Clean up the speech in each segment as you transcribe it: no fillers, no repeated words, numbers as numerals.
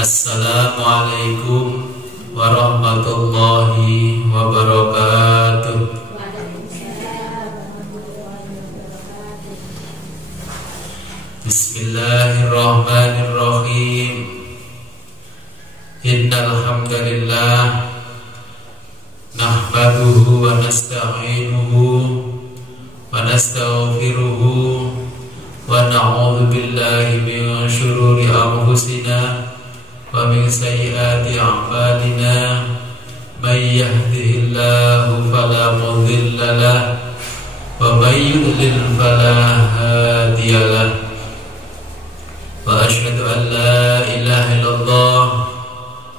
Assalamualaikum warahmatullahi wabarakatuh. Bismillahirrahmanirrahim. Innal hamdalillah nahmaduhu wa nasta'inuhu wa nastaghfiruhu wa na'udzu billahi min shururi anfusina wa min sayyiati a'malina. May yahdihillahu fala mudilla lahu wa may yudlil fala hadiya lahu. Wa asyhadu an la ilaha illallah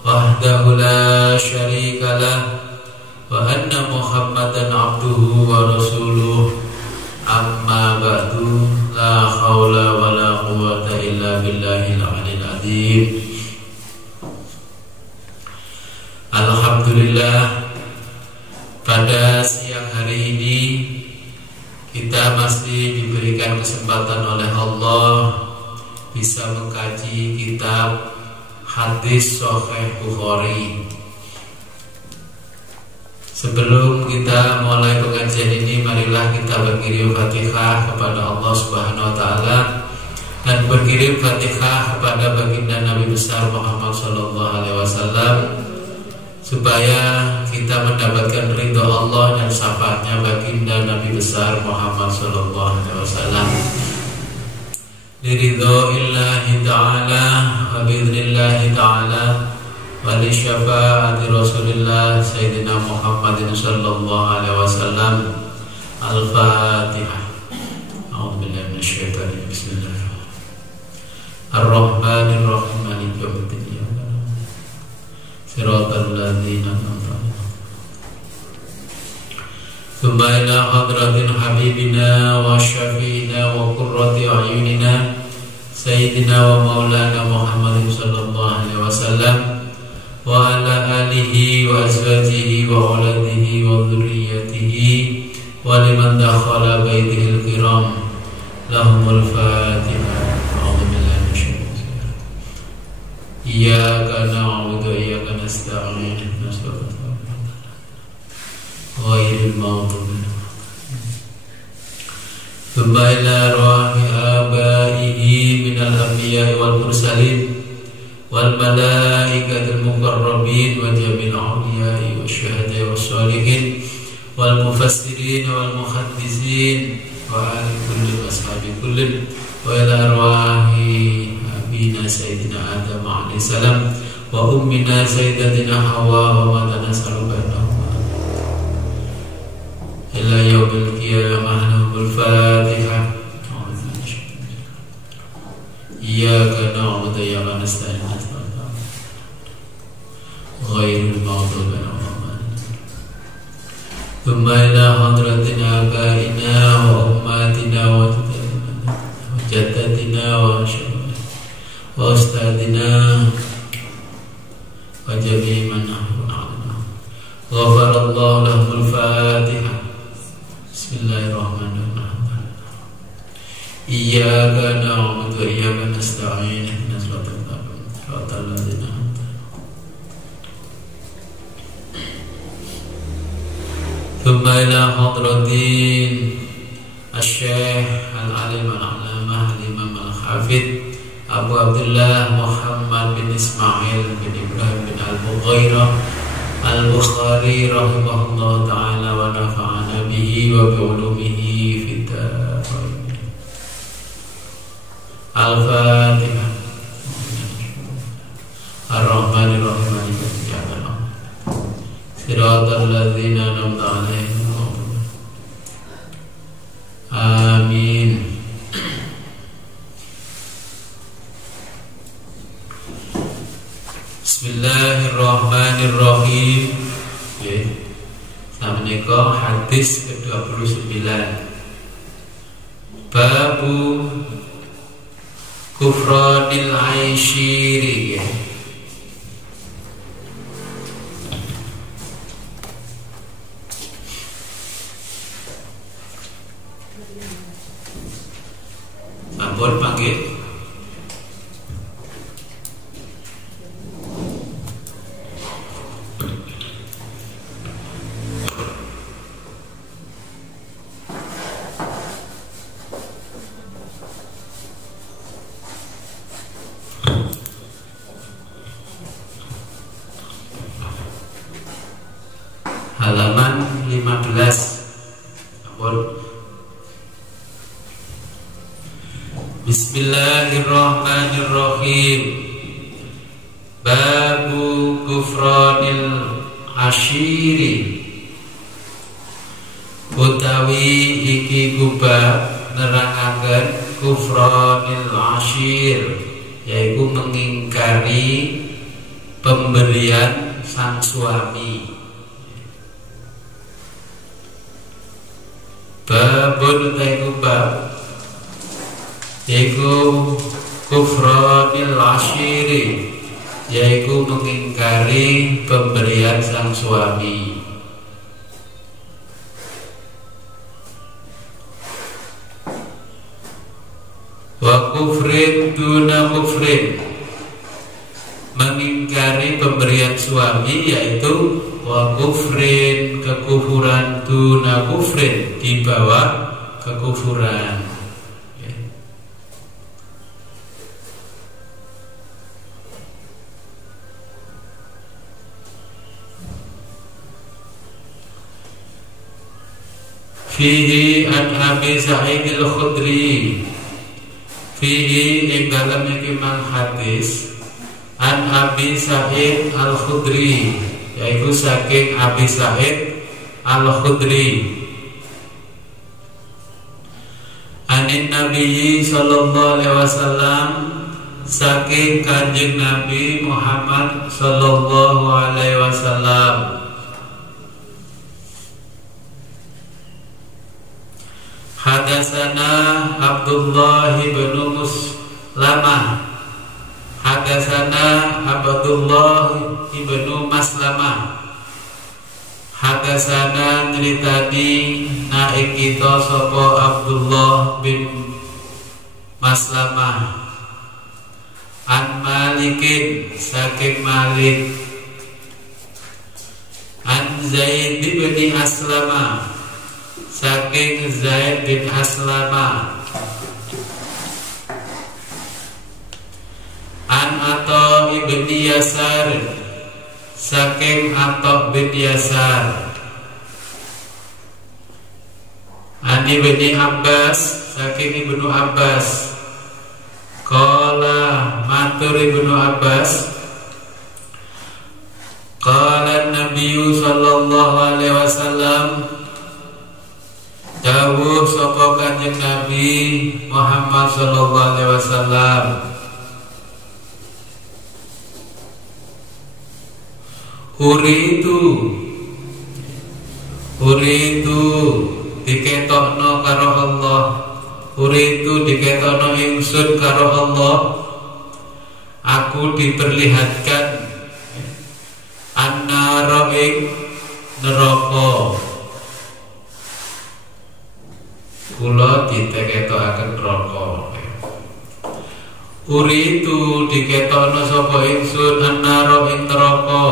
wahdahu la syarika lahu wa anna Muhammadan abduhu wa rasuluh. Amma ba'du, la haula wa la quwwata illa billahil aliyyil azim. Alhamdulillah, pada siang hari ini kita masih diberikan kesempatan oleh Allah bisa mengkaji kitab hadis Sahih Bukhari. Sebelum kita mulai pengajian ini, marilah kita berkirim Fatihah kepada Allah Subhanahu wa taala dan berkirim Fatihah kepada baginda Nabi besar Muhammad sallallahu alaihi wasallam supaya kita mendapatkan ridha Allah dan syafaatnya baginda Nabi besar Muhammad sallallahu alaihi wasallam. Liridhoillahi ta'ala wa bi'idhnillahi ta'ala wa li syafaati Rasulillah Sayyidina Muhammadin sallallahu alaihi wasallam. Al-Fatihah. A'udzubillahi minasyaitonir rajim. Bismillahirrahmanirrahim. Ar-Rahmanir-Rahim. Maliki yaumiddin. Siratal ladzina an'amta 'alaihim. Tsumma ila hadratil habibina wa syafiina wa qurrati a'yunina Sayyidina wa maulana Muhammadin sallallahu alaihi wasallam wa ala alihi wa azwajihi wa auladihi wa dhurriyyatihi wa liman dakhala baitihil kiram. Lahumul Fatihah. A'udzu billahi minasyaitonir rajim. Iyyaka na'budu wa iyyaka nasta'in. Ghairil maghdubi Thumma ila ruhi abaihi minal anbiya'i wal mursalin wal malaikatil muqarrabin wa jamil awliya'i wa syuhada'i wa sholihin wal mufassirin wal muhaddisin wa ali kulli ashabi kullin wa ila ruhi abina sayyidina Adam alaihi salam wa ummina sayyidatina Hawa wa madana salubana ila yaumil qiyamah. Lahumul Fatihah. Iyyaka na'budu wa iyyaka nasta'in. Ghairil maghdubi 'alaihim. Tsumma ila hadratina abaina wa ummatina wa jaddatina wa ustadina wa jami'i man ahsana. Ghafarallahu lahumul Fatihah. Bismillahirrahmanirrahim. Iyyaka na'budu wa iyyaka nasta'in. Ihdinas siratal ladzina an'amta 'alaihim. Tsumma ila hadratin Asy-Syaikh Al-Alim Al-'Allamah Al-Imam Al-Hafidz Abu Abdullah Muhammad bin Ismail bin Ibrahim bin Al-Bughairah Al-Bukhari rahimahullah ta'ala wa nafa'ana bihi wa bi'ulumihi fid dharain. Al-Fatihah. Ar-Rahmanir-Rahim. Maliki yaumiddin. Siratal ladzina an'amta 'alaihim. Amin. Bismillahirrahmanirrahim. Sampun hadis ke-29. Babu kufranil aisyiri. Sampun panggil Bismillahirrahmanirrahim. Babu kufranil ashiri. Utawi iki kubab nerangaken kufranil ashir, yaitu mengingkari pemberian sang suami. Babun utai kubab yaitu kufranil ashiri, yaitu mengingkari pemberian sang suami. Wa kufrin duna kufrin, mengingkari pemberian suami, yaitu wa kufrin, kekufuran, duna kufrin, di bawah kekufuran. Fihi an Abi Sa'id al-Khudri, fihi ing dalam iki mang hadis an Abi Sa'id al-Khudri, yaitu saking Abi Sa'id al-Khudri, anin Nabi sallallahu alaihi wasallam, saking Kanjeng Nabi Muhammad sallallahu alaihi wasallam. Hadasana Abdullah bin Muslamah, hadasana Abdullah bin Maslamah, hadasana nyeritani naik kita sapa Abdullah bin Maslamah, an Malikin, saking Malik, an Zaid bin Aslamah, saking Zaid bin Aslama, an Atta bin Yasar, saking Atta bin Yasar, an Ibni Abbas, saking Ibnu Abbas, qala matur Ibnu Abbas, qala Nabi sallallahu alaihi wasallam, dawuh sapa Kanjeng Nabi Muhammad sallallahu alaihi wasallam, Uritu diketokno karo Allah, uritu diketokno ingsun karo Allah, aku diperlihatkan an-nara ing neraka, kula diteketokaken neraka. Uritu diketokno sapa ingsun an-nara ing neraka,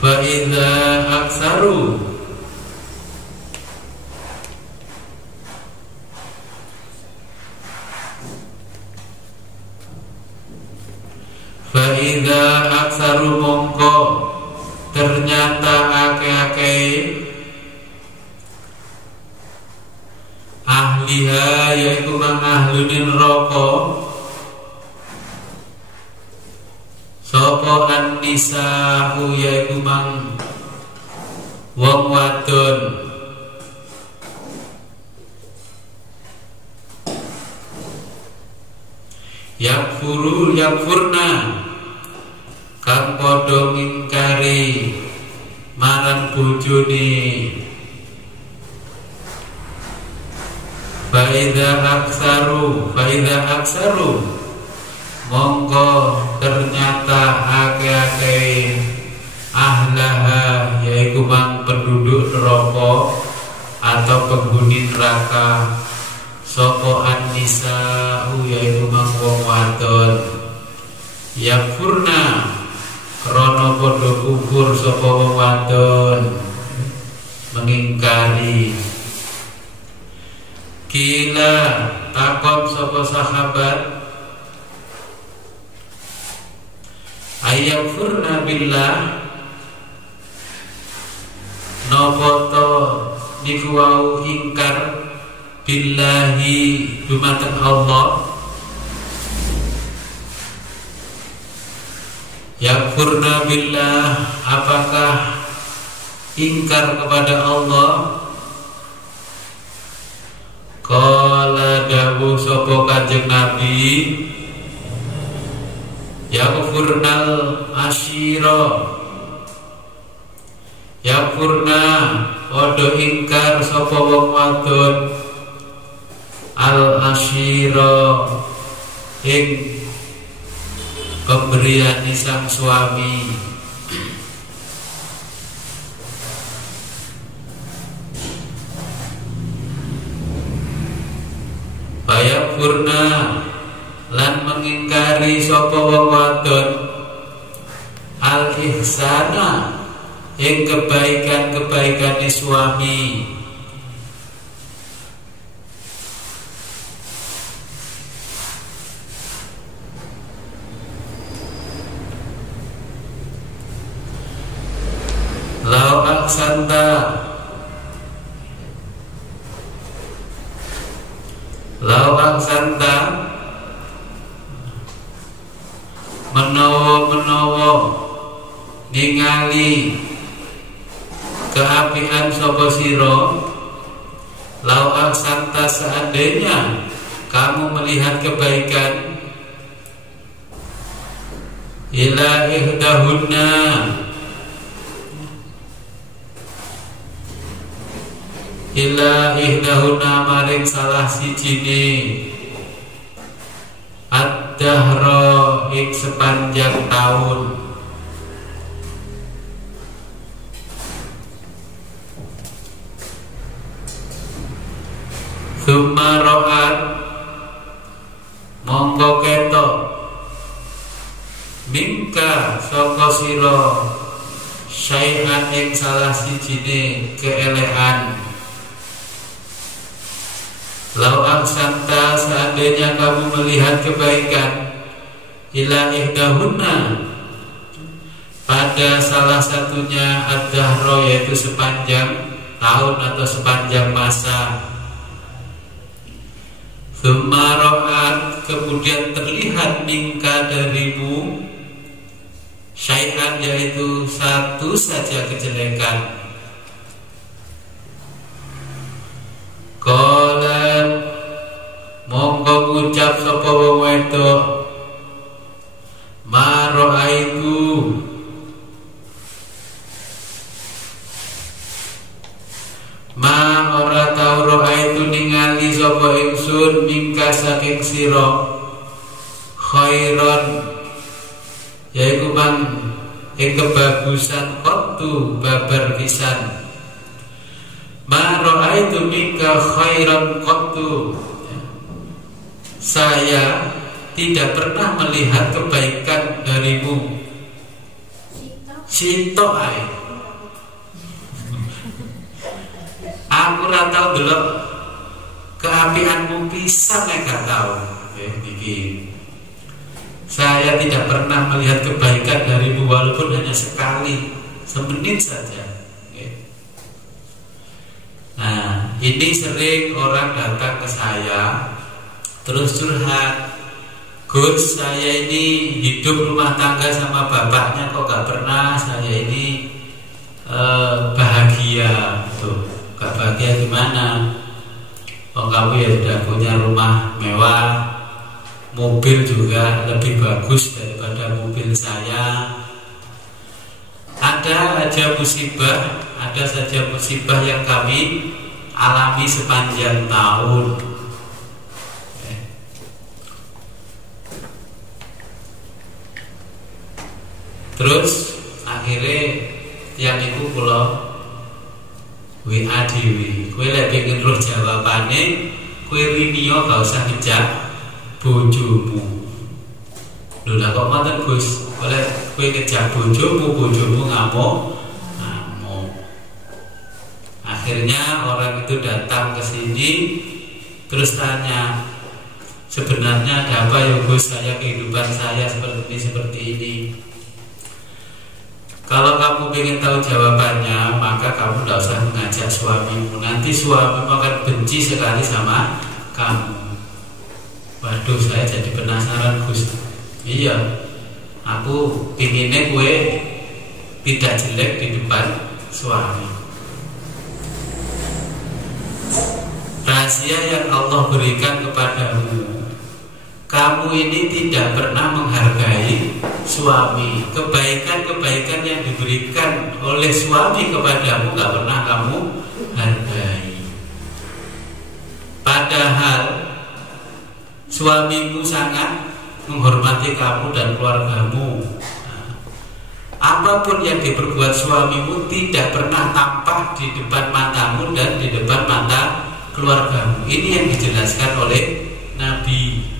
fa idza aksaru, fa idza aksaru mongko ternyata akeh-akeh ahliha, yaitu kang ahlune neraka, sapa an-nisa'u, yaitu mang wong wadon, yakfurna kang padha ngingkari marang bojone, Faida aksaru mongko ternyata ake-ake ahlaha, yaitu mang penduduk neraka atau penghuni neraka, sapa an-nisa'u, yaitu mang wong wadon, yakfurna krana padha kufur sapa wong wadon, mengingkari. Kila takon sapa sahabat, ayakfurna billah, napa to niku wau ingkar billahi dumateng Allah, yakfurna billah, apakah ingkar kepada Allah? Qala dawuh sapa Kanjeng Nabi, yakfurnal asyira, yakfurna padha ingkar sapa wong wadon al asyira ing pemberian sang suami. Bayakfurna lan mengingkari sapa wong wadon al ihsana ing kebaikan-kebaikane suami. Lau aksanta, lau aksanta menawa ningali keapian sapa sira, lau aksanta seandainya kamu melihat kebaikan, ila ihdahunna ila ihdahuna maring salah sijine ad-dahra ing sepanjang tahun. Summa ra'at mongko ketok mingka saka sira syai'an ing salah sijine keelekan. Lau aksanta seandainya kamu melihat kebaikan, ila ihdahunna pada salah satunya ad-dahra yaitu sepanjang tahun atau sepanjang masa. Tsumma ra'at kemudian terlihat mingka darimu syai'an yaitu satu saja kejelekan. Qalat mongko ngucap sapa wong wedok, ma ra'aitu ma ora tau ra'aitu ningali sapa ingsun mingka saking sira khairon yaiku mang ing kebagusan qattu babar pisan. Ma ra'aitu minka khairan qattu, saya tidak pernah melihat kebaikan darimu. Sinto ae. Aku ora tau delok keapianmu pisan nek gak tau. Iki. Saya tidak pernah melihat kebaikan darimu walaupun hanya sekali, semenit saja. Nah, ini sering orang datang ke saya terus curhat, Gus, saya ini hidup rumah tangga sama bapaknya kok gak pernah saya ini bahagia. Tuh, gak bahagia gimana? Oh, kamu ya sudah punya rumah mewah, mobil juga lebih bagus daripada mobil saya. Ada aja musibah, ada saja musibah yang kami alami sepanjang tahun. Terus akhirnya tiap iku kula WA dhewe, kowe lek pengen roh jawabane, kowe rinio gak usah ngejak bojomu. Lho lah kok ngoten Gus, oleh kowe ngejak bojomu ngamuk. Akhirnya orang itu datang ke sini terus tanya, sebenarnya ada apa ya Gus, saya kehidupan saya seperti ini. Kalau kamu ingin tahu jawabannya, maka kamu tidak usah mengajak suamimu. Nanti suamimu akan benci sekali sama kamu. Waduh, saya jadi penasaran, Gus. Iya, aku pinginnya gue tidak jelek di depan suami. Rahasia yang Allah berikan kepadamu, kamu ini tidak pernah menghargai suami. Kebaikan-kebaikan yang diberikan oleh suami kepadamu gak pernah kamu hargai. Padahal suamimu sangat menghormati kamu dan keluargamu. Apapun yang diperbuat suamimu tidak pernah tampak di depan matamu dan di depan mata keluargamu. Ini yang dijelaskan oleh Nabi.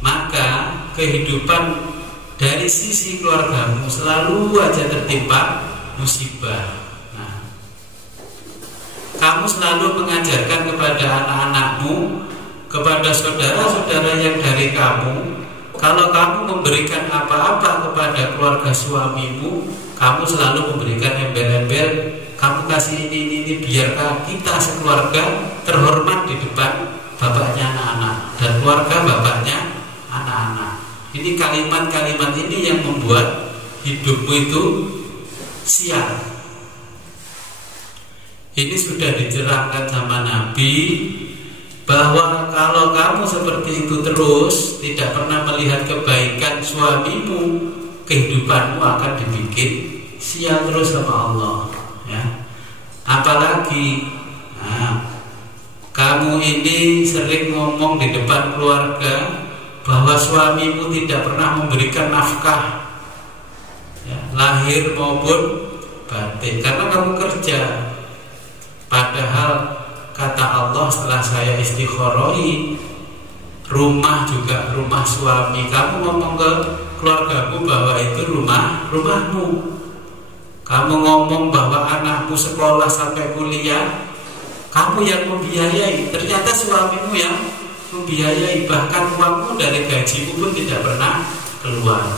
Maka kehidupan dari sisi keluargamu selalu aja tertimpa musibah. Kamu selalu mengajarkan kepada anak-anakmu, kepada saudara-saudara yang dari kamu, kalau kamu memberikan apa-apa kepada keluarga suamimu, kamu selalu memberikan embel-embel, kamu kasih ini biar kita sekeluarga terhormat di depan bapaknya anak-anak dan keluarga bapaknya anak-anak. Ini kalimat-kalimat ini yang membuat hidupmu itu sial. Ini sudah dicerahkan sama Nabi, bahwa kalau kamu seperti itu terus, tidak pernah melihat kebaikan suamimu, kehidupanmu akan dibikin sial terus sama Allah, ya. Apalagi kamu ini sering ngomong di depan keluarga bahwa suamimu tidak pernah memberikan nafkah, ya, lahir maupun batin, karena kamu kerja. Padahal kata Allah, setelah saya istikhorohi, rumah juga rumah suami. Kamu ngomong ke keluargamu bahwa itu rumahmu. Kamu ngomong bahwa anakmu sekolah sampai kuliah, kamu yang membiayai. Ternyata suamimu yang membiayai. Bahkan uangmu dari gajimu pun tidak pernah keluar.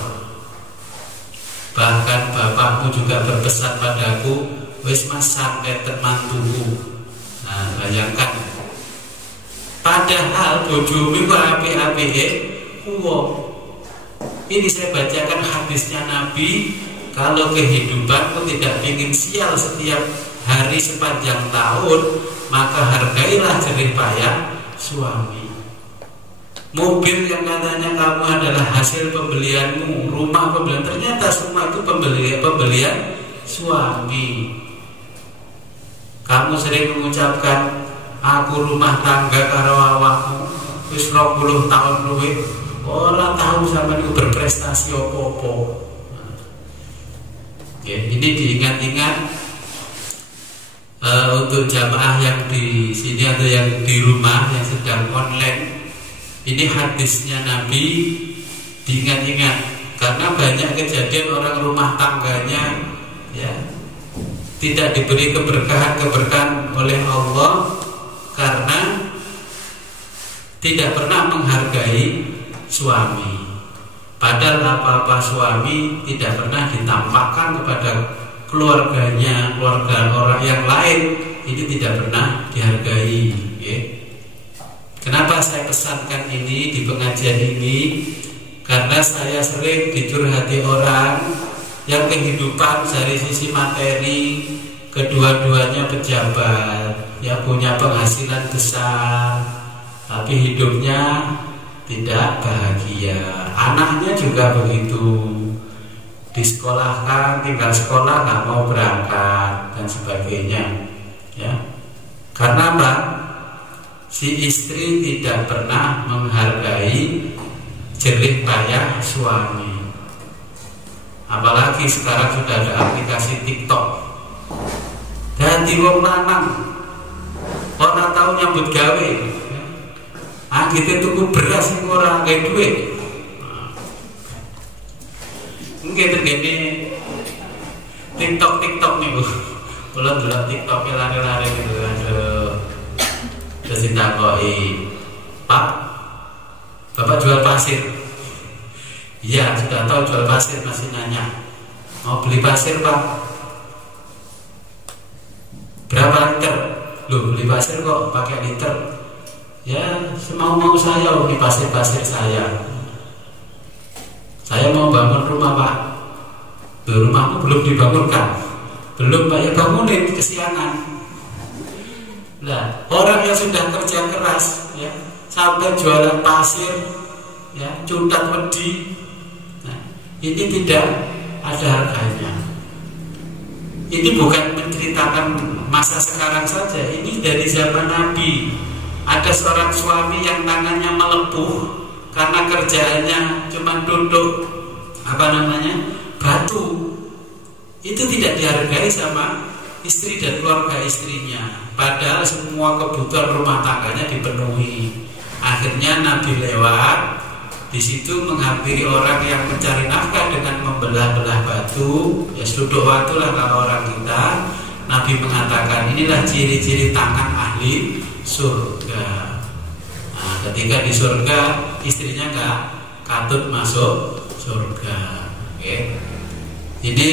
Bahkan bapakmu juga berpesan padaku, wis mas sampai temantuku. Nah, bayangkan. Padahal bojomu api-api uang. Ini saya bacakan hadisnya Nabi, kalau kehidupanmu tidak ingin sial setiap hari sepanjang tahun, maka hargailah jerih payah suami. Mobil yang katanya kamu adalah hasil pembelianmu, rumah pembelian, ternyata semua itu pembelian suami. Kamu sering mengucapkan, aku rumah tangga karo awakmu wis 20 tahun luwih, ora tahu sampeyan iku berprestasi apa-apa. Ya, ini diingat-ingat untuk jamaah yang di sini atau yang di rumah yang sedang online. Ini hadisnya Nabi, diingat-ingat, karena banyak kejadian orang rumah tangganya, ya, tidak diberi keberkahan oleh Allah karena tidak pernah menghargai suami. Padahal apa-apa suami tidak pernah ditampakkan kepada keluarganya, keluarga orang yang lain, itu tidak pernah dihargai, ya. Kenapa saya pesankan ini di pengajian ini? Karena saya sering dicurhati orang yang kehidupan dari sisi materi, kedua-duanya pejabat, yang punya penghasilan besar, tapi hidupnya tidak bahagia. Anaknya juga begitu, disekolahkan, tinggal sekolah nggak mau berangkat dan sebagainya, ya. Karena apa? Si istri tidak pernah menghargai jerih payah suami. Apalagi sekarang sudah ada aplikasi TikTok. Dadi wong lanang ora tau nyambut gawe. Kita tuku beras sing ora gawe duit. Mungkin terjadi TikTok niku. Kula delok TikTok lari-lari gitu kan. Terus ditakoki, "Pak, Bapak jual pasir?" "Iya, sudah tahu jual pasir," masih nanya. Mau beli pasir Pak, berapa liter? Loh, beli pasir kok pakai liter? Ya semau-mau saya, di pasir-pasir saya. Saya mau bangun rumah Pak. Loh, rumahmu belum dibangunkan? Belum Pak, ya bangunin, kesiangan. Nah, orang yang sudah kerja keras ya, sampai jualan pasir ya, cuntat wedi. Nah, ini tidak ada harganya. Ini bukan menceritakan masa sekarang saja, ini dari zaman Nabi. Ada seorang suami yang tangannya melepuh karena kerjaannya cuma duduk batu. Itu tidak dihargai sama istri dan keluarga istrinya, padahal semua kebutuhan rumah tangganya dipenuhi. Akhirnya Nabi lewat, di situ menghampiri orang yang mencari nafkah dengan membelah-belah batu, ya seluduk batu lah kalau orang kita. Nabi mengatakan inilah ciri-ciri tangan ahli surga. Nah, ketika di surga istrinya nggak katut masuk surga. Oke. Jadi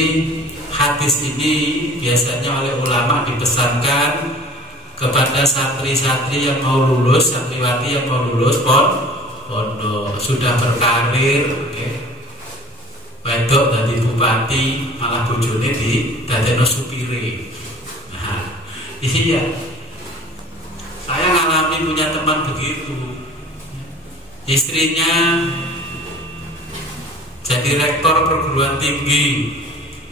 hadis ini biasanya oleh ulama dipesankan kepada santri-santri yang mau lulus, santriwati yang mau lulus pondok, sudah berkarir, wedok dari bupati, malah bojone di dadekno supire. Nah, iya, saya ngalami punya teman begitu. Istrinya jadi rektor perguruan tinggi,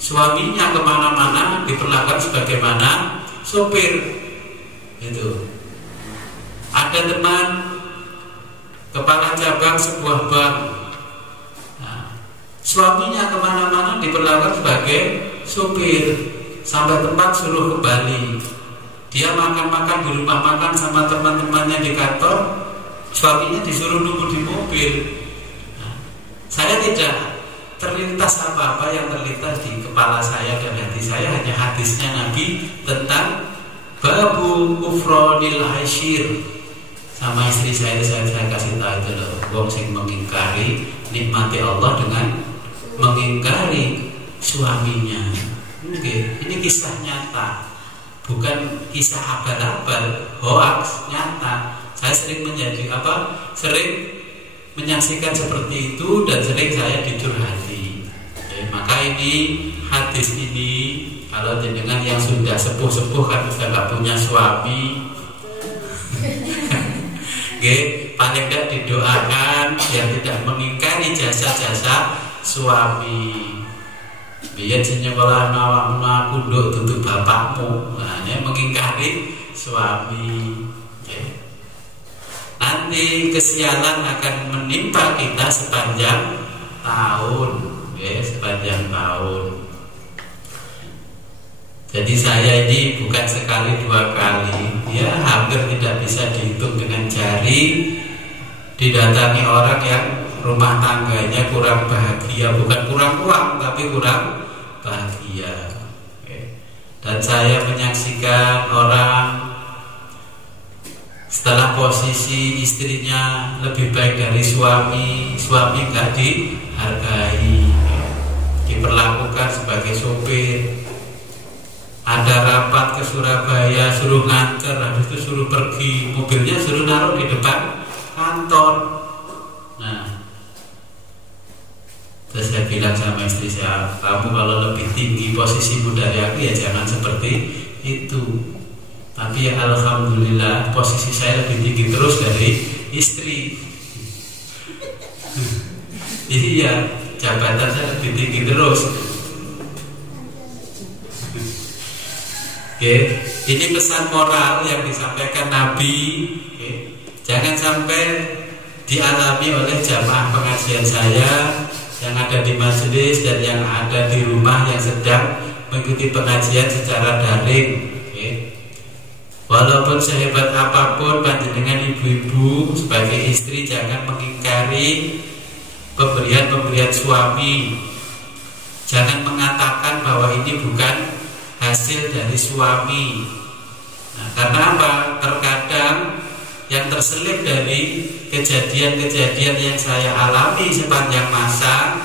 suaminya kemana-mana diperlakukan sebagaimana sopir. Itu. Ada teman kepala cabang sebuah bank, nah, suaminya kemana-mana diperlakukan sebagai supir, sampai tempat suruh kembali. Dia makan-makan di rumah makan sama teman-temannya di kantor, suaminya disuruh nunggu di mobil. Nah, saya tidak terlintas apa-apa yang terlintas di kepala saya dan hati saya, hanya hadisnya Nabi tentang babu kufronil asyir. Sama istri saya kasih tahu itu loh, wong sing mengingkari nikmati Allah dengan mengingkari suaminya. Oke, ini kisah nyata, bukan kisah abal-abal, hoax, nyata. Saya sering sering menyaksikan seperti itu dan sering saya dicurhati. Maka ini hadis ini, kalau dengan yang sudah sepuh-sepuh kan sudah gak punya suami, paling tidak didoakan yang tidak mengingkari jasa-jasa suami. Biar senyekolah nawak kunduk tutup bapakmu, hanya mengingkari suami. Nanti kesialan akan menimpa kita sepanjang tahun, sepanjang tahun. Jadi saya ini bukan sekali dua kali, ya hampir tidak bisa dihitung dengan jari, didatangi orang yang rumah tangganya kurang bahagia, bukan kurang uang tapi kurang bahagia. Dan saya menyaksikan orang setelah posisi istrinya lebih baik dari suami nggak dihargai, diperlakukan sebagai sopir. Ada rapat ke Surabaya, suruh nganter, habis itu suruh pergi, mobilnya suruh naruh di depan kantor. Nah, terus saya bilang sama istri saya, kamu kalau lebih tinggi posisimu dari aku ya jangan seperti itu. Tapi ya alhamdulillah posisi saya lebih tinggi terus dari istri. Jadi ya jabatan saya lebih tinggi terus. Ini pesan moral yang disampaikan Nabi. Jangan sampai dialami oleh jamaah pengajian saya yang ada di majelis dan yang ada di rumah yang sedang mengikuti pengajian secara daring. Walaupun sehebat apapun panjenengan ibu-ibu sebagai istri jangan mengingkari pemberian suami. Jangan mengatakan bahwa ini bukan hasil dari suami. Nah, karena apa? Terkadang yang terselip dari kejadian-kejadian yang saya alami sepanjang masa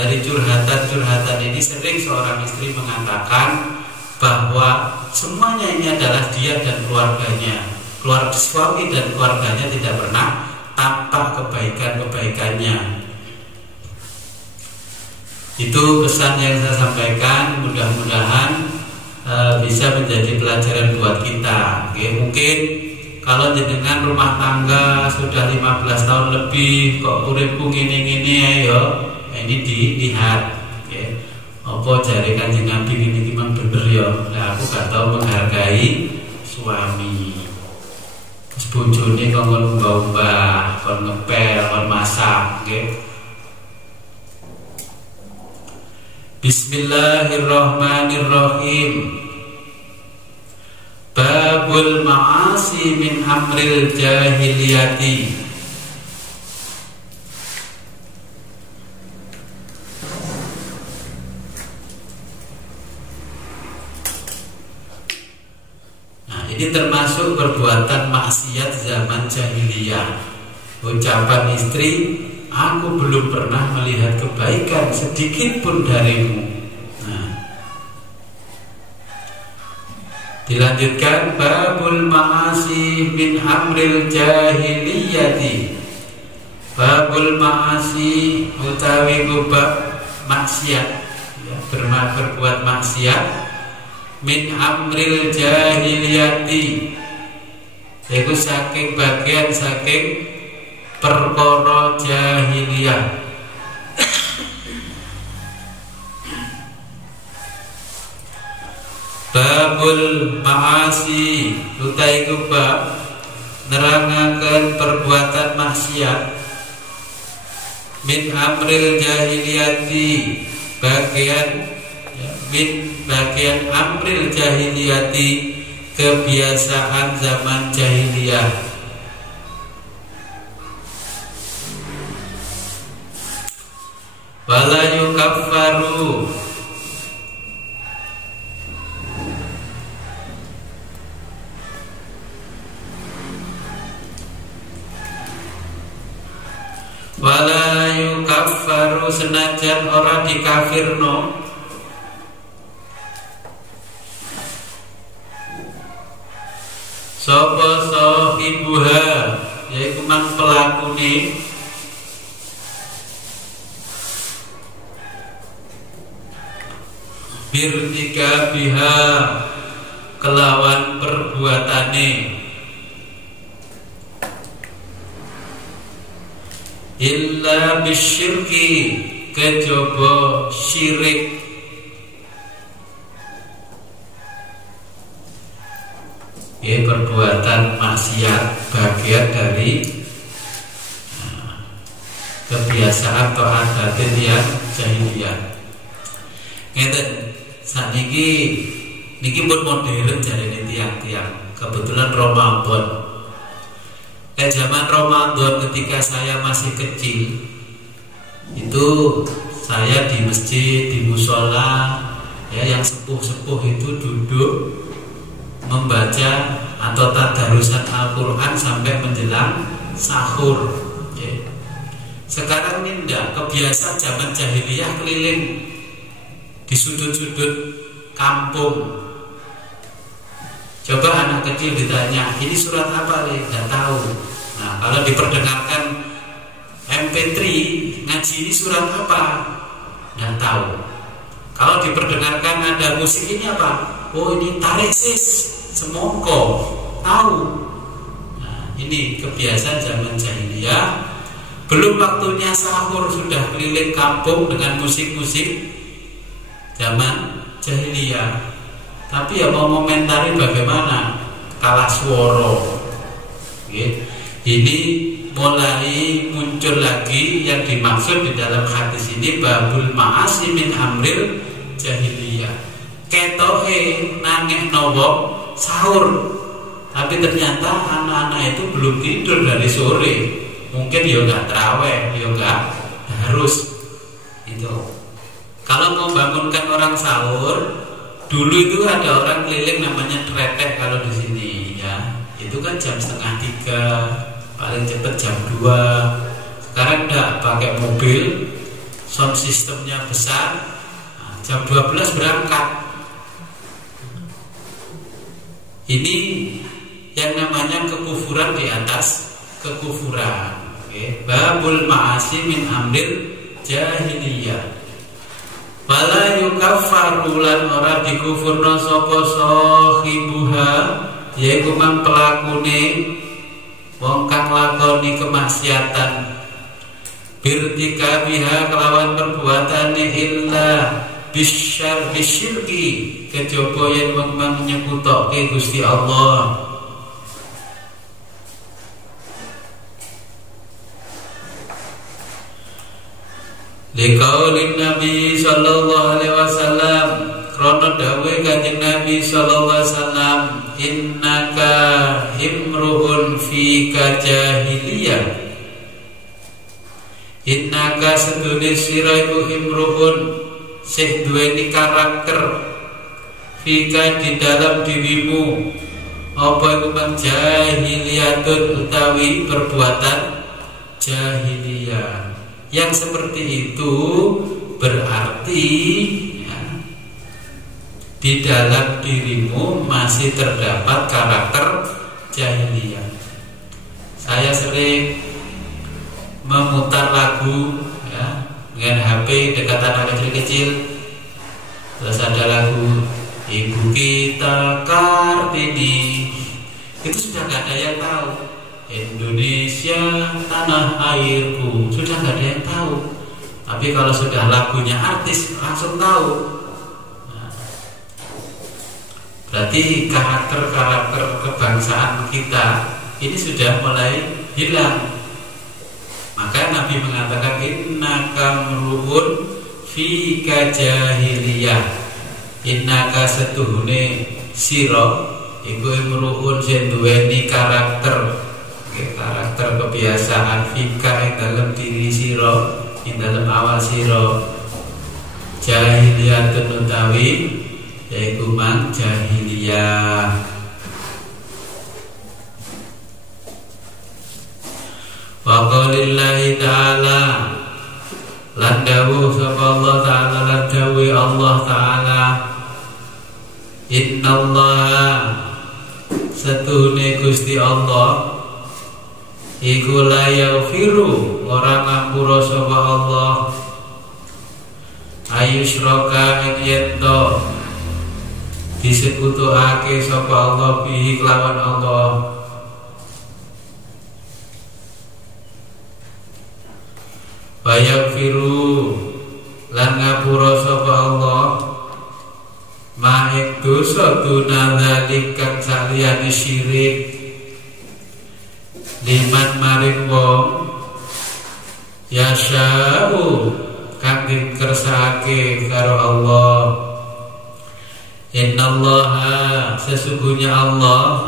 dari curhatan-curhatan ini sering seorang istri mengatakan bahwa semuanya ini adalah dia dan keluarganya. Keluarga suami dan keluarganya tidak pernah tampak kebaikan-kebaikannya. Itu pesan yang saya sampaikan, mudah-mudahan bisa menjadi pelajaran buat kita. Oke, mungkin kalau jenengan rumah tangga sudah 15 tahun lebih kok uripku gini-gini ya, ini dilihat. Oke. Apa jare Kanjeng Nabi ini memang bener ya. Nah, aku gak tahu menghargai suami. Terus bojone kongkon mbah-mbah, kon ngepel, kon masak, nggih. Bismillahirrahmanirrahim. Babul ma'asi min amril jahiliyati. Nah, ini termasuk perbuatan maksiat zaman jahiliyah. Ucapan istri, aku belum pernah melihat kebaikan sedikit pun darimu. Dilanjutkan, babul ma'asi min amril jahiliyati. Babul ma'asi utawi bab maksiat, ya, berbuat maksiat min amril jahiliyati, yaitu saking bagian saking perkara jahiliyah. Babul ma'asi utai bab nerangaken perbuatan maksiat min amril jahiliyati, bagian ya, min bagian amril jahiliyati, kebiasaan zaman jahiliyah. Wala yukaffaru, wala yukaffaru, senajan ora dikafirno sapa sahibuha, yaiku mang pelakune birtika biha, kelawan perbuatane illa bisyirki, kejaba syirik. Ya, perbuatan maksiat bagian dari kebiasaan atau adat yang jahiliyah. Ngeten, saniki niki pun modern jarene tiang-tiang. Kebetulan Ramadan. Zaman Ramadan ketika saya masih kecil, itu saya di masjid, di musola, ya, yang sepuh-sepuh itu duduk membaca atau tadarusan Al-Quran sampai menjelang sahur. Ya. Sekarang ini enggak, kebiasaan zaman jahiliyah keliling di sudut-sudut kampung. Coba anak kecil ditanya, ini surat apa nih? Nggak tahu. Nah, kalau diperdengarkan MP3 ngaji ini surat apa? Nggak tahu. Kalau diperdengarkan ada musik ini apa? Oh, ini tarik sis, semongko, tahu. Nah, ini kebiasaan zaman jahiliyah. Belum waktunya sahur sudah keliling kampung dengan musik-musik zaman jahiliyah. Tapi ya mau komentari bagaimana? Kalah suara. Ini mulai muncul lagi yang dimaksud di dalam hadis ini, babul ma'asi min amril jahiliyah. Ketoke nangek nowo sahur, tapi ternyata anak-anak itu belum tidur dari sore. Mungkin ya nggak terawih, ya nggak harus itu. Kalau mau bangunkan orang sahur, dulu itu ada orang keliling namanya tretek kalau di sini, ya. Itu kan jam 2:30, paling cepat jam 2. Sekarang enggak, pakai mobil sound systemnya besar, jam 12 berangkat. Ini yang namanya kekufuran di atas kekufuran. Babul ma'asi min amril jahiliyah. Wala yukaffaru lan ora dikufurna sapa sahibuha, yaiku mang pelakune wong kang lakoni kemaksiatan, birtika biha kelawan perbuatane illa bisyirki, kejaba yen wong mang nyekutoke Gusti Allah. Liqaulin Nabi sallallahu alaihi wasallam, krana dawuh Kanjeng Nabi sallallahu alaihi wasallam, innaka himruhun fika jahiliyah. Innaka sedune sira iku himruhun, sing duweni karakter, fika di dalam dirimu, apa iku jahiliyatun utawi perbuatan jahiliyah. Yang seperti itu berarti di dalam dirimu masih terdapat karakter jahiliyah. Saya sering memutar lagu dengan HP dekat anak kecil-kecil. Terus ada lagu Ibu Kita Kartini, itu sudah gak ada yang tahu. Indonesia tanah airku, sudah gak ada yang tahu. Tapi kalau sudah lagunya artis langsung tahu. Berarti karakter-karakter kebangsaan kita ini sudah mulai hilang. Maka Nabi mengatakan innaka mru'un fika jahiliyah. Innaka setuhune sira iku mru'un sing duweni karakter kebiasaan fika ing dalam diri sira, ing dalam awal sira, jahiliyatun utawi yaiku mang jahiliyah. Wa qaulillahi ta'ala, lan dawuh sapa Allah ta'ala, lan dawuh Allah ta'ala, innallaha setuhune Gusti Allah iku la yaghfiru, ora ngampura sapa Allah, ayusyraka ing yento disekutuake sapa Allah bihi kelawan Allah, wa yaghfiru lan ngapura sapa Allah maik dosa dunadzalik kang saliyane syirik, liman maring wong yasya'u kang dikersakake karo Allah. Innallaha sesungguhnya Allah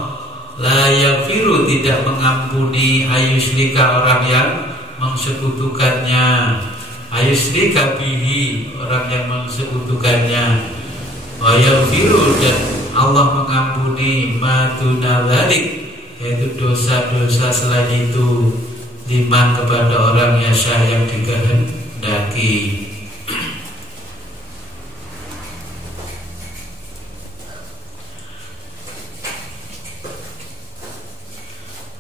la yaghfiru tidak mengampuni ayusyrika orang yang mengsekutukannya, ayusyrika bihi orang yang mengsekutukannya, wa yaghfiru dan Allah mengampuni ma dunadzalik yaitu dosa-dosa selain itu, liman kepada orang yasha yang dikehendaki.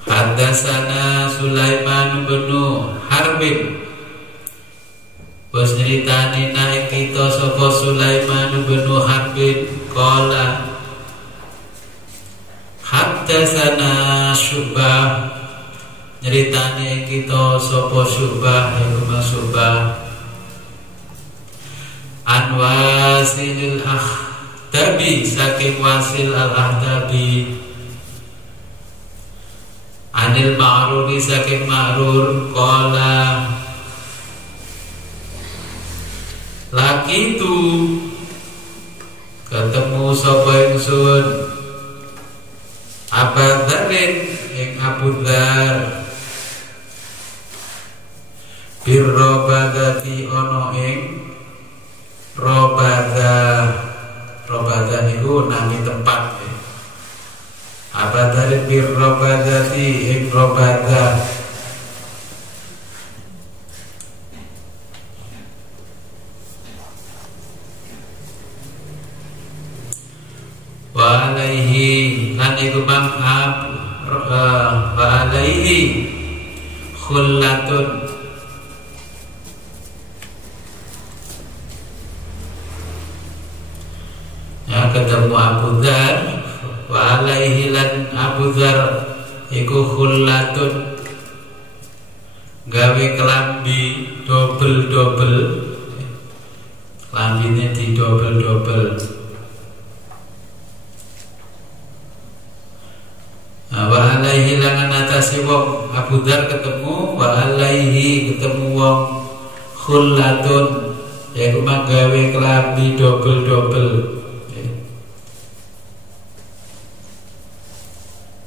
Haddatsana Sulaiman bin Harbin, wis nyritani nek kita sapa Sulaiman bin Harbin qala haddatsana Syu'bah, nyeritani kita sapa Syu'bah iku Syu'bah an Wasil al-Ahdabi, saking Wasil al-Ahdabi, anil Ma'ruri saking Ma'rur qala laki itu ketemu sapa ingsun Abu Dzar ing Abu Dzar birrobadati ono ing robadah. Robadah niku nami tempat ya. Abu Dzar birrobadati ing robadah alaihi lan iku mang wa alaihi khullatun ya ketemu Abu Dzar wa alaihi lan Abu Dzar iku khullatun gawe kelambi double kelambine di double wa alaihi lan atase wong Abu Dzar ketemu wa alaihi ketemu wong khullatun yaiku gawe kelambi double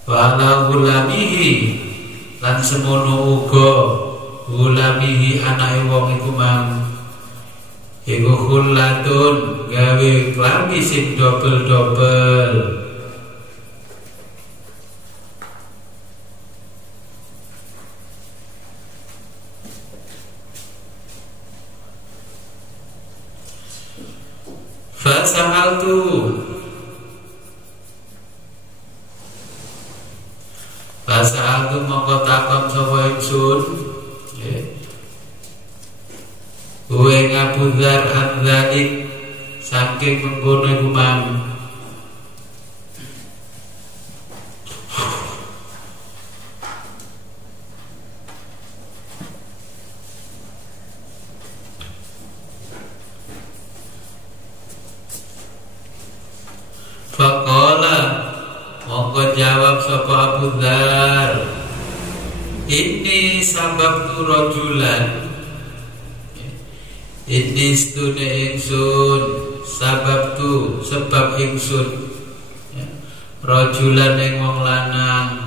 wa ala gulamihi lan semono uga gulamihi anake wong iku mang iku khullatun gawe klambi sing double fasa'altu mongko takon sapa ingsun Uwe Abu Dzar adzalik saking mengkono iku mang faqala mongko jawab sapa Abu Dzar ini sabab rajulan ini stune ingsun sebab ingsun rajulan yang wong lanang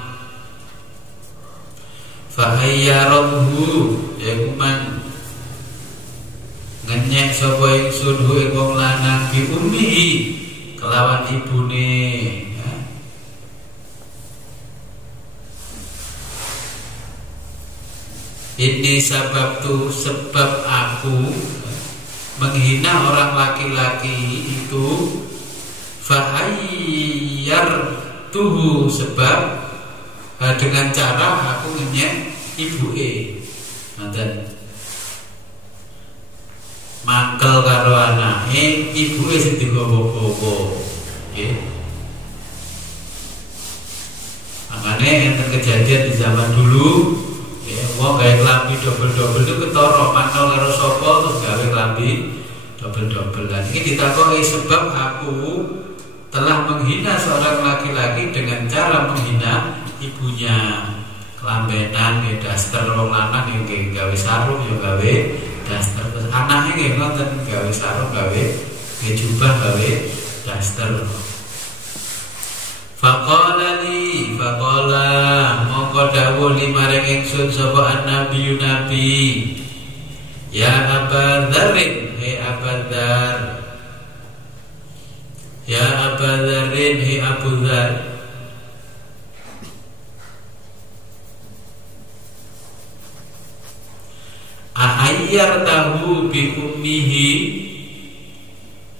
fahayyarahu yaiku man ngenyek sapa ingsun hu wong lanang bi ummihi kelawan ibune ini sebab aku menghina orang laki-laki itu fahayyar tuhu sebab dengan cara aku ngenyek ibuke nanten mangkel karo anake ibuke sing digowo-gowo nggih makane enten kejadian di zaman dulu wong gawe klambi double itu ketara mangkel karo sapa terus gawe klambi double. Dan ini ditakoki sebab aku telah menghina seorang laki-laki dengan cara menghina ibunya. Kelambenan nggih daster wong lanang nggih gawe sarung ya gawe daster. Terus anake nggih ngoten gawe sarung gawe jubah gawe daster. Faqala mongko dawuh li maring ingsun sapa nabi ya Aba Dzarrin Aba Dzar ya Aba Dzarrin Abu Dzar ahayyar tahu bi ummihi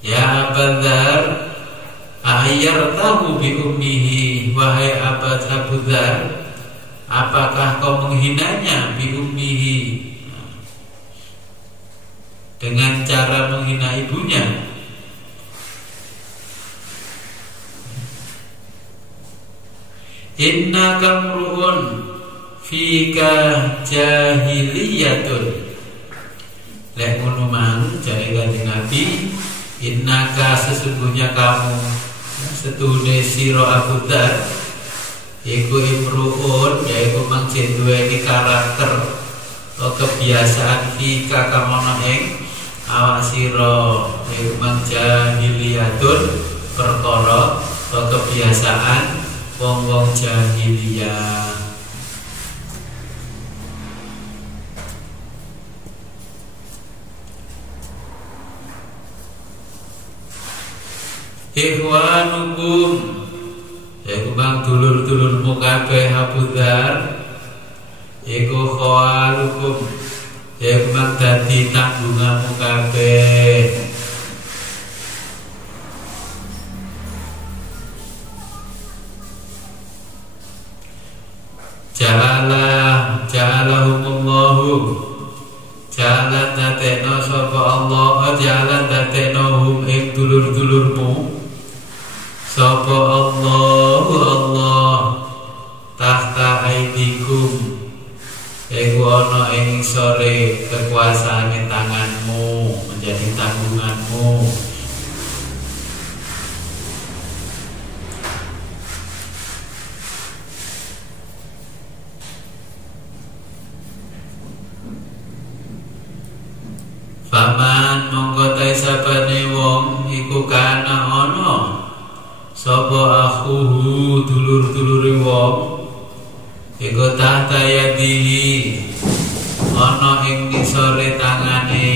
ya Aba Dzar ahayyar tahu bi ummihi wahai Abu Dzar apakah kau menghinanya bi ummihi dengan cara menghina ibunya inna kamruun fika jahiliyatun lek ngono mang jare kanjeng Nabi innaka sesungguhnya kamu setune sira Abu Dzar iku imruun yaiku mang duweni karakter atau kebiasaan fika kamono ing awak sira iku mang jahiliyatun perkara atau kebiasaan wong-wong jahiliyah. Ikhwanukum yaiku bang dulur-dulurmu kabeh Abu Dzar iku khawalukum yaiku bang dadi tanggunganmu kabeh jalan dadekno ing dulur-dulurmu sapa Allah tahta aidikum iku ana ing sore kekuasaane tanganmu menjadi tanggunganmu. Faman mongko ta sabane wong iku kana ana sapa akhuhu dulur-dulure wong iku tahta yadihi ana ing ngisore tangane.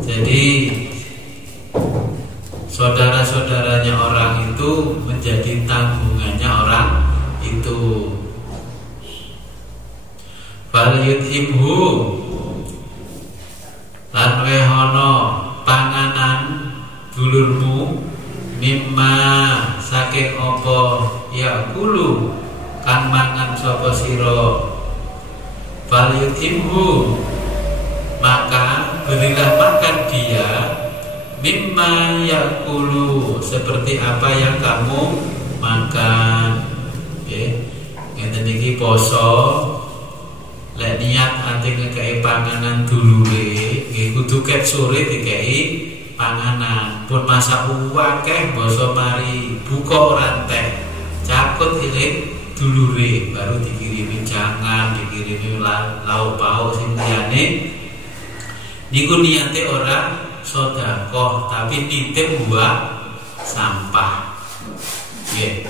Jadi saudara-saudaranya orang itu menjadi tanggungannya orang itu. Fal yut'imhu lan wehono panganan dulurmu mimma saking apa ya kulu kan mangan sapa sira. Fal yut'imhu maka berilah makan dia mimma ya kulu seperti apa yang kamu makan. Oke, ngeten iki poso lek niat ati ngekei panganan dulure nggih kudu ket sore dikei panganan. Pun masak akeh basa mari buka ora entek cakut iling dulure baru dikirimi jangan dikirimi lauk pauk sing liyane niku niate ora sedekah tapi nitip buat sampah. Nggih.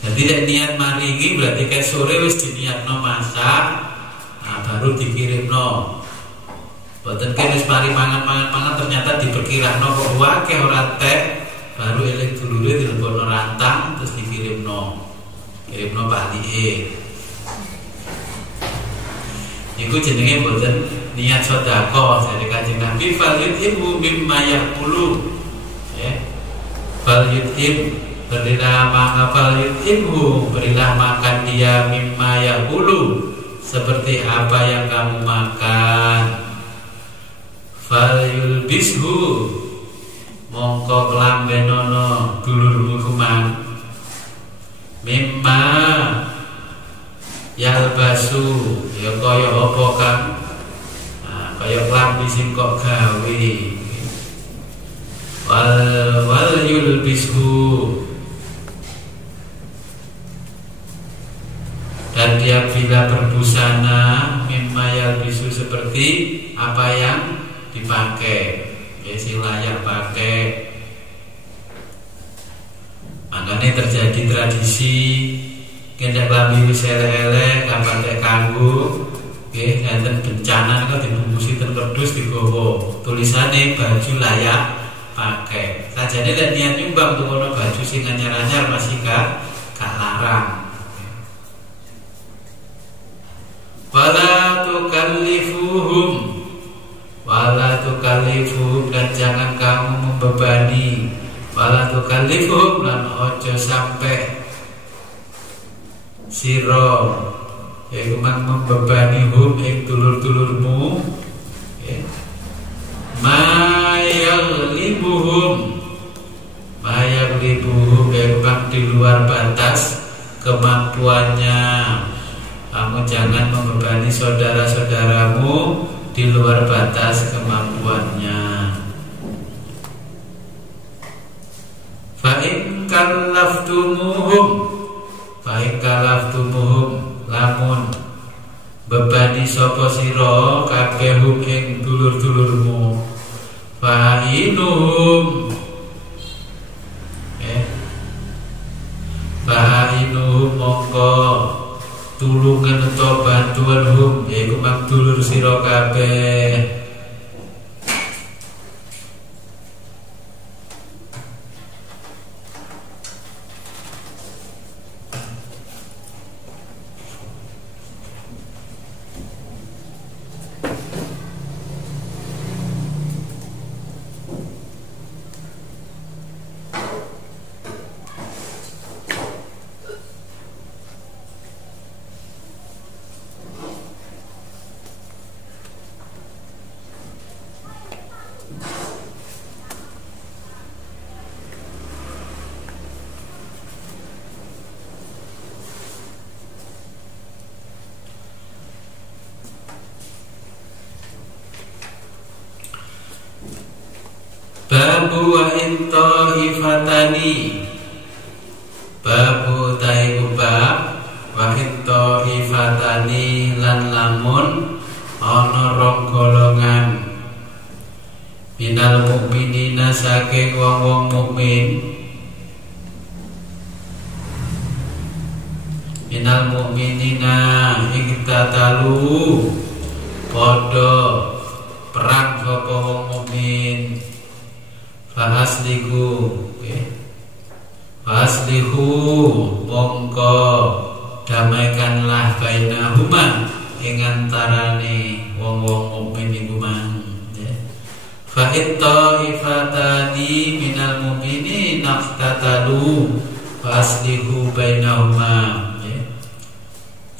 Jadi lek niat mari iki berarti ket sore wis diniatno masak. Nah, baru dikirimno. Boten wis mari mangan ternyata diperkirano kok akeh ora tek, baru eling dulure dilebokno rantang terus dikirimno. Kirimno palike. Iku jenenge boten niat sedekah dari Kanjeng Nabi. Fal yut'imhu mimma yaqulu. Ya. Fal yut'im berilah makan dia mimma yaqulu seperti apa yang kamu makan. Fal yulbishu mongko klambenono dulurmu kumang mimma yalbasu ya kaya apa kan. Nah, kaya klambi sing kok gawe. Wal yulbishu dan dia bila berbusana mimma yalbisu seperti apa yang dipakai, sing layak pakai. Makanya terjadi tradisi kendak lambi wis elek-elek kapan tek kanggo nggih enten bencana kok dibungkusi ten kerdus digowo tulisane baju layak pakai. Sajane lek niat nyumbang tuh ono baju sing anyar-anyar masih gak larang. Wala tukallifuhum dan jangan kamu membebani. Wala tukallifuhum lan ojo sampai siro yaitu membebani hum ing dulur-dulurmu mayaglibuhum yaitu di luar batas kemampuannya. Kamu jangan membebani saudara-saudaramu di luar batas kemampuannya. Fa in kalaftumuhum lamun bebani sapa sira kabeh ing dulur-dulurmu fa'inuhum mongko tulungan atau bantuan hum yaiku mak dulur sira kabeh. taifani babu taiku bab wahid taifatani lan lamun ana rong golongan minal mukminina saking wong-wong mukmin minal mukminina iktatalu padha perang sapa wong mukmin fa aslihu faslihu mongko damaikanlah bainahuma ing antarane wong-wong mukmin iku mang ya. Fa ittaifatani minal mu'minin naqtatalu faslihu bainahuma ya.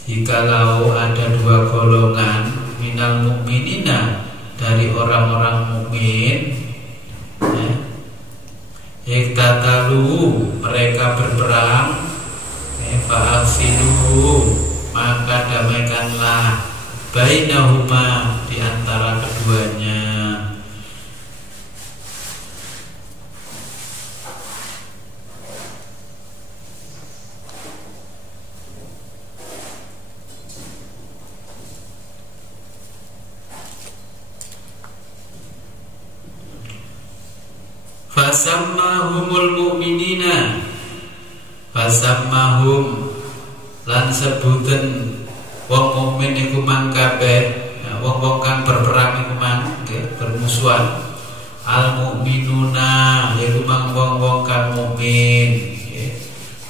Jikalau ada dua golongan minal mu'minina dari orang-orang mukmin ya. Iktatalu mereka berperang fa'aksilu maka damaikanlah bainahuma di antara keduanya. Fasammahumul mu'minina fasammahum lan sebutan wong mukmin iku mang kabeh wong-wong kang berperang iku mang bermusuhan al mukminuna yaiku mang wong-wong kang mukmin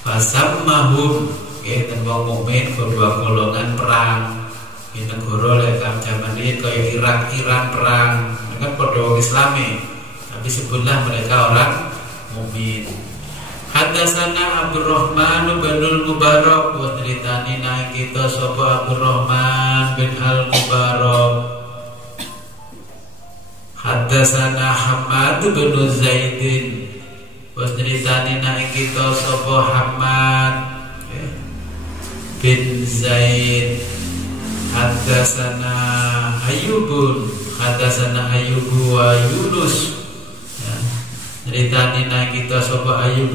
fasammahum dan wong mukmin kedua golongan perang di negara lek zaman iki kaya Irak Iran perang kan padha wong Islami tapi sebutlah mereka orang mukmin. Hadatsana Abdurrahman bin Al-Mubarak wa ceritani nang kita sapa Abdurrahman bin Al-Mubarak. Hadatsana Hamad bin Zaidin wa ceritani nang kita sapa Hamad bin Zaid. Hadatsana Ayyubun hadatsana Ayyub wa Yunus ceritani nang kita sapa Ayub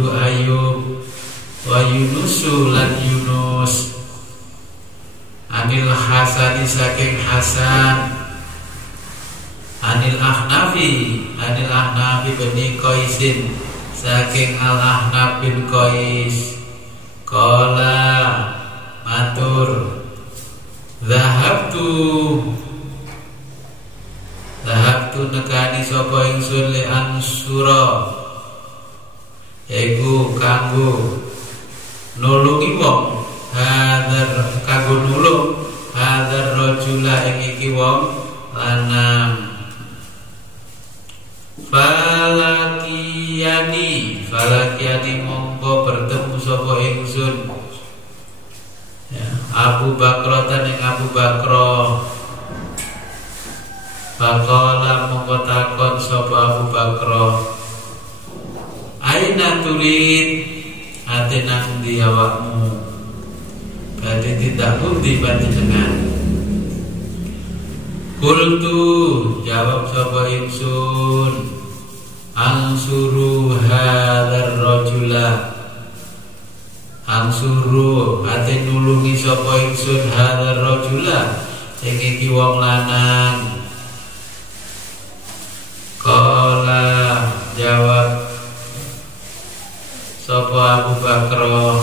wa Yunusu lan Yunus anil Hasani saking Hasan anil Ahnafi bin Qaisin saking Al Ahnaf bin Qais qala matur Zahabtu nekani sapa ingsun li ansura yaiku kanggo nulungi wong kanggo nulung hadar rajula ing iki wong lanang falakiyani mongko bertemu sapa ingsun ya, Abu Bakrotan ing Abu Bakro Faqala mongko takon sapa Abu Bakro aina turid ate nang ndi awakmu berarti tidak pundi panjenengan kultu jawab sapa ingsun ansuru hadzal rajula ansuru ate nulungi sapa ingsun hadzal rajula sing iki wong lanang. Kala jawab sapa Abu Bakro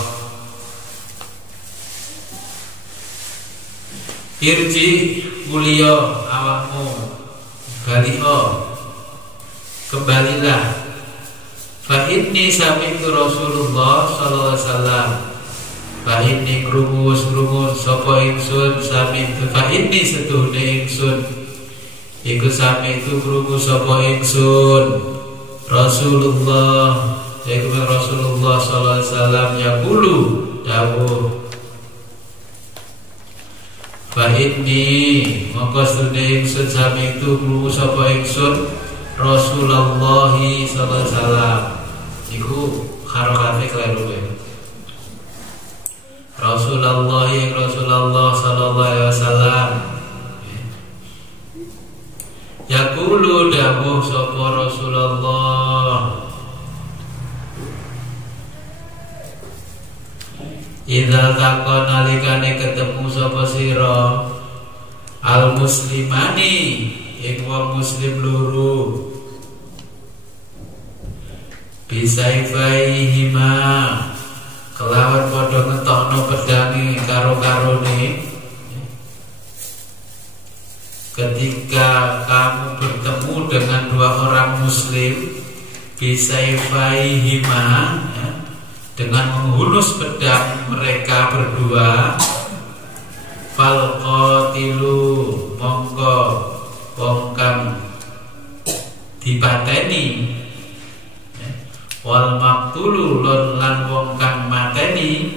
irji mulia awakmu kembalilah fa inni sami'tu Rasulullah sallallahu alaihi wasallam fa inni krungu sapa ingsun sami'tu fa inni setuhne ingsun iku sami itu krungu sapa ingsun Rasulullah sallallahu alaihi wasallam yaqulu dawuh fa inni mongko sedhe ingsun sami itu krungu sapa ingsun Rasulullah sallallahu alaihi wasallam iku harokate kleru Rasulullah sallallahu alaihi wasallam yaqulu dawuh sapa Rasulullah Idzal taqa nalikane ketemu sapa sira al muslimani ing wong muslim loro bisaifahima kelawan padha ngetokno pedange karo-karone. Ketika kamu bertemu dengan dua orang muslim bisaifahima, ya, dengan menghunus pedang mereka berdua, fal qatilu mongko wong kang dipateni, ya, wal maqtulu lan wong kang mateni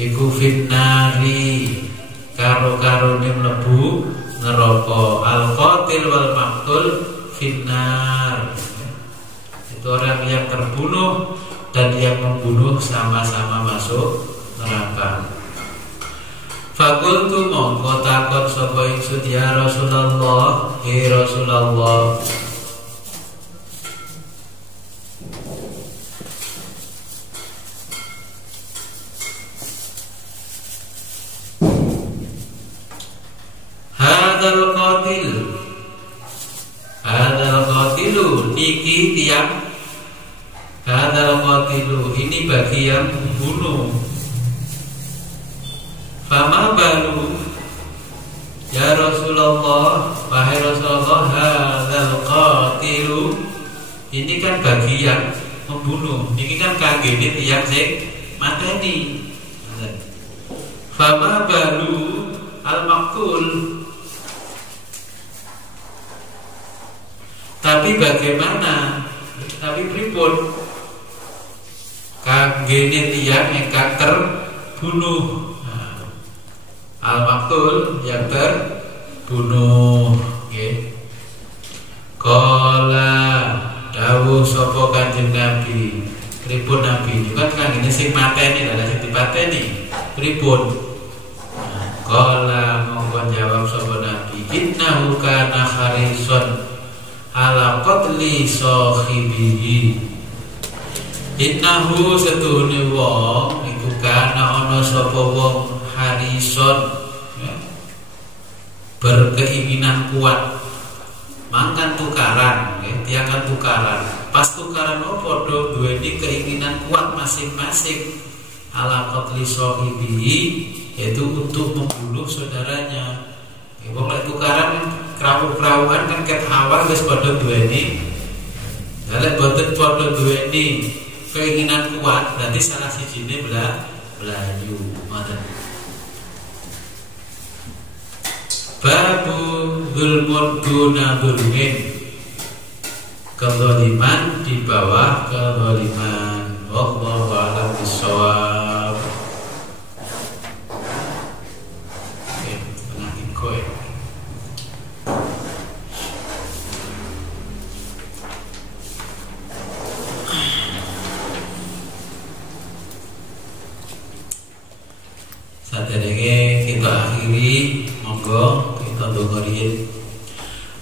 iku finnari karo-karone mlebu neraka. Al qatil wal maqtul finnar, ya, itu orang yang terbunuh dan yang membunuh sama-sama masuk neraka. Fakultu mongko takon sapa ingsun ya Rasulullah, he Rasulullah, hadal qatilu niki tiang, hadal qatilu ini bagi yang membunuh. Fama balu ya Rasulullah, wahai Rasulullah, hadal qatilu ini kan bagi yang membunuh, ini kan kagene tiang sing mateni. Fama balu al maqtul, tapi bagaimana, tapi pripun kagene tiyang ingkang terbunuh, al-maqtul yang terbunuh. Nggih. Kala dawuh sapa Kanjeng Nabi, pripun Nabi juga kangge sing mateni lha sing dipateni pripun? Kala mongko jawab sapa Nabi, innahu kana harisun ala qatli sahibihi. Innahu setuhune wong iku kana ana sapa wong harison, ya, berkeinginan kuat, mangkan tukaran, ya, tiakan tukaran. Pas tukaran padha duweni keinginan kuat masing-masing ala qatli sahibihi, yaitu untuk membunuh saudaranya. Wong lek tukaran krawu-krawuan kan ket awal wis padha duweni. Lek boten padha duweni keinginan kuat, berarti salah sijine belayu. Ngoten. Babu zulmun duna zulmin, kezaliman di bawah kezaliman. Wallahu a'lam bishawab. Saderenge kita akhiri, monggo kita dengerin.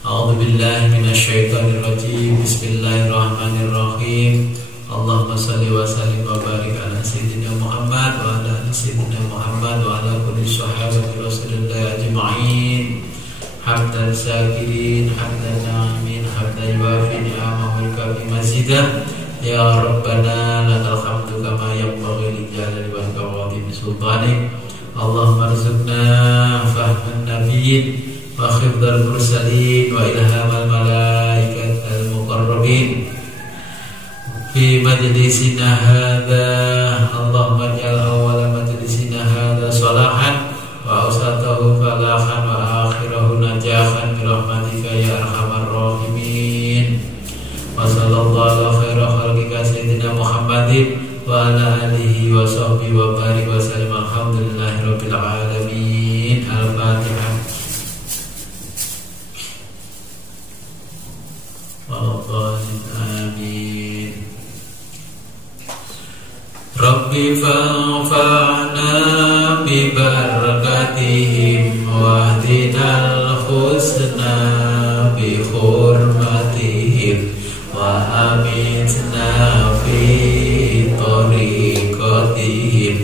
A'udzubillahi minasyaitonir rajim. Bismillahirrahmanirrahim. Allahumma shalli wa sallim wa barik ala sayyidina Muhammad wa ala ali sayyidina Muhammad wa ala kulli sahabati Rasulillah ajma'in. Hamdan syakirin, hamdan na'imin, hamdan yuafi ni'amahu wa yukafi mazidah. Ya Rabbana lakal hamdu kama yanbaghi li jalali wa kawadimi sultanik. Allahumma rzuqna fahman nabiyyin wa khifdal mursalin wa ilhamal malaikatil muqarrabin fi majlisina hadza. Allahumma ij'al awwala majlisina hadza salahan wa awsatahu falahan wa akhirahu najahan bi rahmatika ya arhamar rahimin. Wa sallallahu ala khaira khalqika sayyidina Muhammadin wa ala alihi wa sahbihi wa barik wa sallim. Alhamdulillahi rabbil alamin. Al-Fatihah. Amin. Rabbi fa'fa'na bi barakatihim wa hdinal husna bi hurmatihim wa amitna fi tariqatihim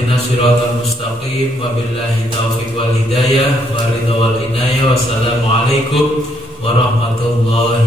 ihdinas siratal mustaqim wa billahi taufiq wal hidayah wa ridha wal inayah. Wassalamualaikum warahmatullahi